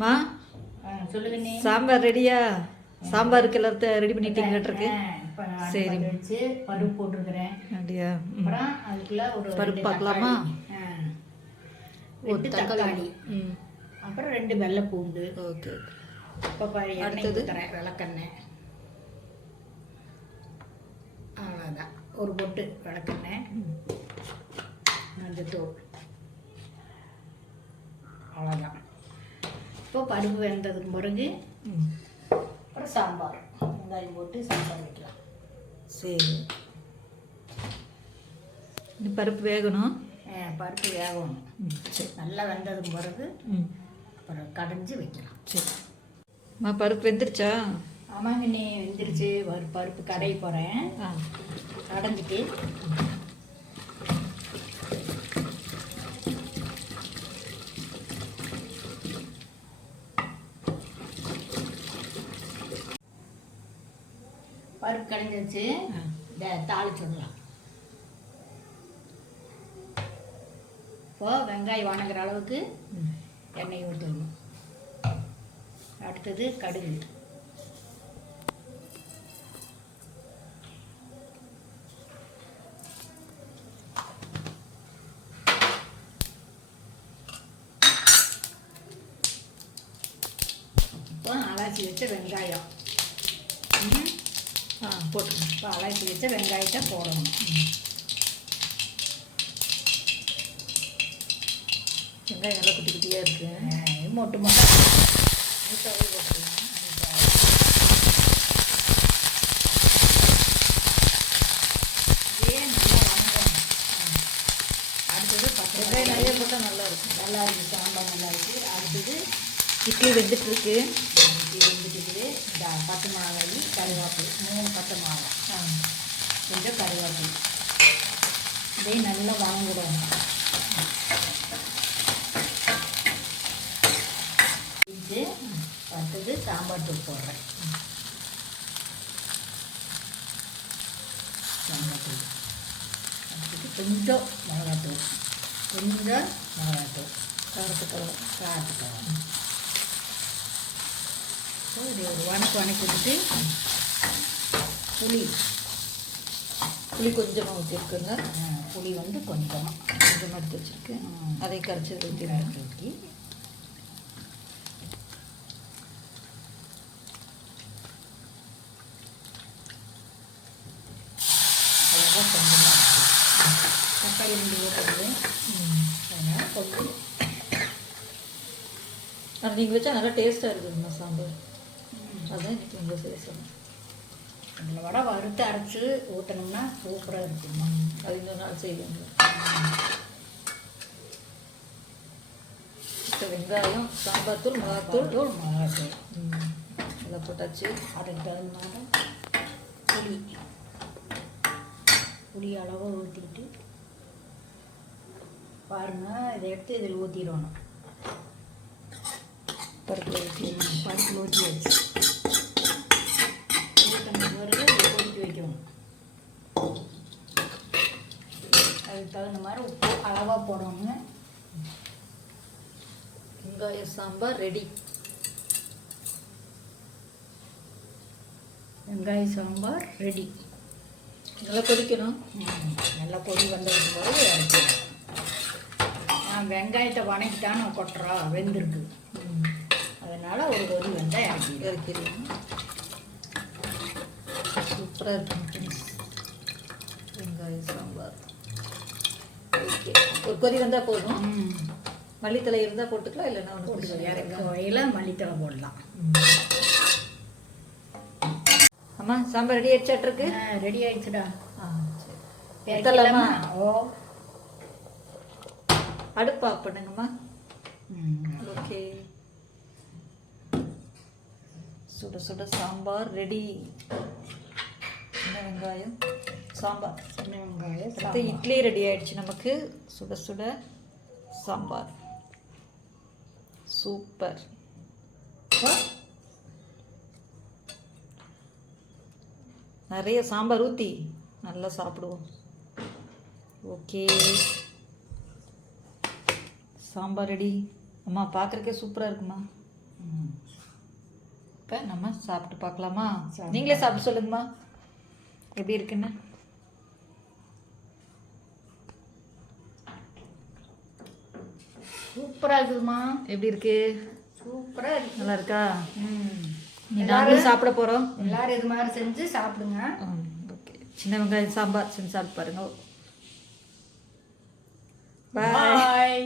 மா சொல்லுங்கண்ணே. சாம்பார் ரெடியா? சாம்பாருக்கு எல்லாத்தையும் ரெடி பண்ணிட்டீங்களாட்டிருக்கு. சரி வச்சு பருப்பு போட்டிருக்கிறேன். அப்படியா? அப்புறம் அதுக்குள்ள ஒரு பருப்பு பார்க்கலாமா? ஒரு தக்காளி, அப்புறம் 2 வெள்ளை பூண்டு. ஓகே. இப்போ அடுத்தது விளக்கெண்ணெய். அவ்வளோதான், ஒரு பொட்டு விளக்கெண்ணெய், மஞ்சத்தூள், அவ்வளோதான். இப்போ பருப்பு வெந்ததுக்கு பிறகு அப்புறம் சாம்பார் வெங்காயம் போட்டு சாம்பார் வைக்கலாம். சரி, இந்த பருப்பு வேகணும். பருப்பு வேகணும். சரி, நல்லா வெந்ததுக்கு பிறகு அப்புறம் கடைஞ்சி வைக்கலாம். சரி. பருப்பு வெந்துருச்சா? ஆமாங்க, நீ வெந்துருச்சு. பருப்பு கடைய போகிறேன். கடைஞ்சிட்டு பருப்பு கடைஞ்சிருச்சு. தாளிச்சிடலாம். இப்போ வெங்காயம் வணங்குற அளவுக்கு எண்ணெய் ஊற்றணும். அடுத்தது கடுகு, இப்போ அலசி வச்ச வெங்காயம் போட்டுருங்க. இப்போ அலசி வச்ச வெங்காயத்தை போடணும். வெங்காயம் நல்லா குட்டி குட்டியாக இருக்கு. மொட்டு மொட்டை நீட்டாகவே போட்டுக்கலாம். இதே நல்லா வணங்கணும். அடுத்தது வெங்காயம் நிறைய போட்டால் நல்லா இருக்கும். நல்லா இருக்குது, சாம்பார் நல்லா இருக்குது. அடுத்தது இட்லி வெந்துட்டு இருக்கு. இட்லி வெந்துட்டுக்குது. பச்சை மிளகாய், கருவேப்பிலை, 3 பச்சை மிளகாய், கொஞ்சம் கருவேப்பிலை, இதே நல்லா வணங்கிடும். இது அடுத்தது சாம்பார் தூள் போடுறேன். சாம்பார் தூள் அடுத்தது கொஞ்சம் மிளகாத்தூள், காரத்துக்காக இது ஒரு வணக்கி விட்டுட்டு புளி கொஞ்சமாக ஊற்றிருக்குங்க. புளி வந்து கொஞ்சமாக எடுத்து வச்சுருக்கேன். அதை கரைச்சி ஊற்றி அழகாக கொஞ்சமாக தக்காளி 2 ஊற்றுறது. அதனால் கொஞ்சம் நீங்கள் வச்சா நல்லா டேஸ்ட்டாக இருக்குதுங்க சாம்பார். அதான் எனக்கு ரொம்ப செய்ய சொன்னேன். அதில் வடை வறுத்து அரைச்சி ஊற்றினோம்னா சூப்பராக இருக்குமா. அது இன்னொரு நாள் செய்வாங்க. இப்போ வெங்காயம், சாம்பார் தூள், மிளகாத்தூள் நல்லா போட்டாச்சு. அதுக்கு தகுந்த மாதிரி புளி அளவாக ஊற்றிக்கிட்டு பாருங்கள். இதை எடுத்து இதில் ஊற்றிடணும். பருப்பு ஊற்றி வச்சு ஊற்றின பிறகு கொதிக்க வைக்கணும். அதுக்கு தகுந்த மாதிரி உப்பு அளவாக போடணுங்க. வெங்காய சாம்பார் ரெடி. வெங்காய சாம்பார் ரெடி. நல்லா கொதிக்கணும். நல்லா கொதி வந்ததுக்கு பிறகு இறக்கிடணும். நான் வெங்காயத்தை வணக்கிட்டான் நான் கொட்டுறோம், வெந்திருக்கு. அதனால் ஒரு கொதி வந்தால் இறக்கிடுவோம். சூப்பராக இருக்கும் வெங்காய சாம்பார். ஓகே, ஒரு கொதி வந்தால் போதும். மல்லித்தலை இருந்தால் போட்டுக்கலாம், இல்லைன்னா ஒன்று போட்டுக்கலாம். இறக்க வகையில் மல்லித்தலை போடலாம். அம்மா சாம்பார் ரெடி ஆயிடுச்சாட்டிருக்கு? ரெடி ஆயிடுச்சுடா. சரி, ஓ அடுப்பு ஆஃப் பண்ணுங்கம்மா. ஓகே, சுட சுட சாம்பார் ரெடி. சின்ன வெங்காயம் சாம்பார், சின்ன வெங்காயம். அடுத்து இட்லி ரெடி ஆயிடுச்சு நமக்கு. சுட சுட சாம்பார் சூப்பர். நிறைய சாம்பார் ஊற்றி நல்லா சாப்பிடுவோம். Okay, sambar ready. அம்மா பார்க்குறக்கே சூப்பராக இருக்குமா. இப்போ நம்ம சாப்பிட்டு பார்க்கலாமா? சாப்பிட்டு நீங்களே சாப்பிட்டு சொல்லுங்கம்மா எப்படி இருக்குன்னு. சூப்பராக இருக்குதுமா. எப்படி இருக்கு? சூப்பராக இருக்கு. நல்லா இருக்கா? ம் எல்லாரும் சாப்பிட போகிறோம். எல்லாரும் இது மாதிரி செஞ்சு சாப்பிடுங்க. ஓகே, சின்ன வெங்காயம் சாம்பார் செஞ்சு சாப்பிட்டு பாருங்க. பாய்.